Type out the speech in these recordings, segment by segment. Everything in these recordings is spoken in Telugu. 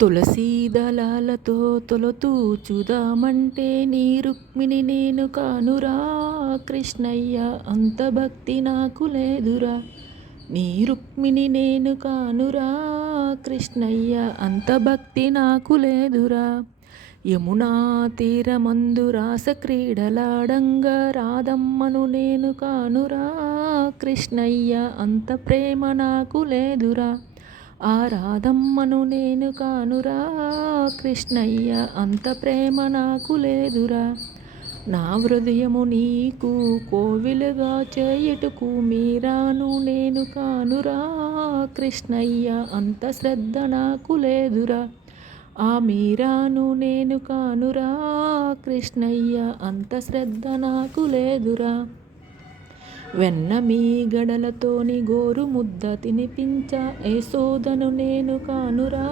తులసీ దళాలతో తొలతూచుదామంటే నీ రుక్మిణి నేను కానురా కృష్ణయ్య, అంత భక్తి నాకు లేదురా. నీ రుక్మిణి నేను కానురా కృష్ణయ్య, అంత భక్తి నాకు లేదురా. యమునా తీరమందు రాస క్రీడలాడంగా రాధమ్మను నేను కానురా కృష్ణయ్య, అంత ప్రేమ నాకు లేదురా. ఆ రాధమ్మను నేను కానురా కృష్ణయ్య, అంత ప్రేమ నాకు లేదురా. నా హృదయము నీకు కోవిలుగా చేయుటకు మీరాను నేను కానురా కృష్ణయ్య, అంత శ్రద్ధ నాకు లేదురా. ఆ మీరాను నేను కానురా కృష్ణయ్య, అంత శ్రద్ధ నాకు లేదురా. వెన్న మీ గడలతోని గోరు ముద్ద తినిపించ యశోదను నేను కానురా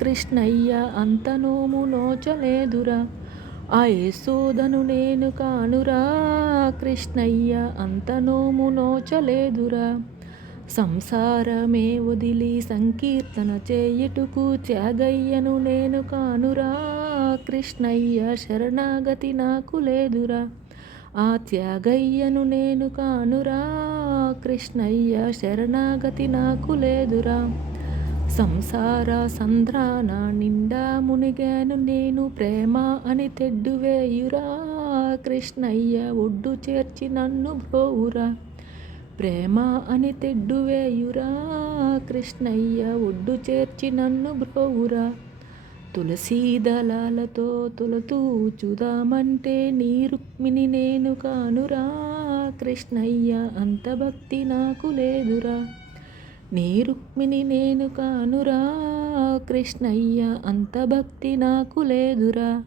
కృష్ణయ్య, అంత నోము నోచలేదురా. ఆ యశోదను నేను కానురా కృష్ణయ్య, అంత నోము నోచలేదురా. సంసారమే వదిలి సంకీర్తన చేయుటకు త్యాగయ్యను నేను కానురా కృష్ణయ్య, శరణాగతి నాకు లేదురా. ఆ త్యాగయ్యను నేను కానురా కృష్ణయ్య, శరణాగతి నాకు లేదురా. సంసార సంద్రాన నిండా మునిగాను నేను, ప్రేమ అని తెడ్డు వేయురా కృష్ణయ్య, ఒడ్డు చేర్చి నన్ను బ్రోవురా. ప్రేమ అని తెడ్డు వేయురా కృష్ణయ్య, ఒడ్డు చేర్చి నన్ను బ్రోవురా. తులసీ దళాలతో తొలతూచుదామంటే నీ రుక్మిణి నేను కానురా కృష్ణయ్య, అంత భక్తి నాకు లేదురా. నీ రుక్మిణి నేను కానురా కృష్ణయ్య, అంత భక్తి నాకు లేదురా.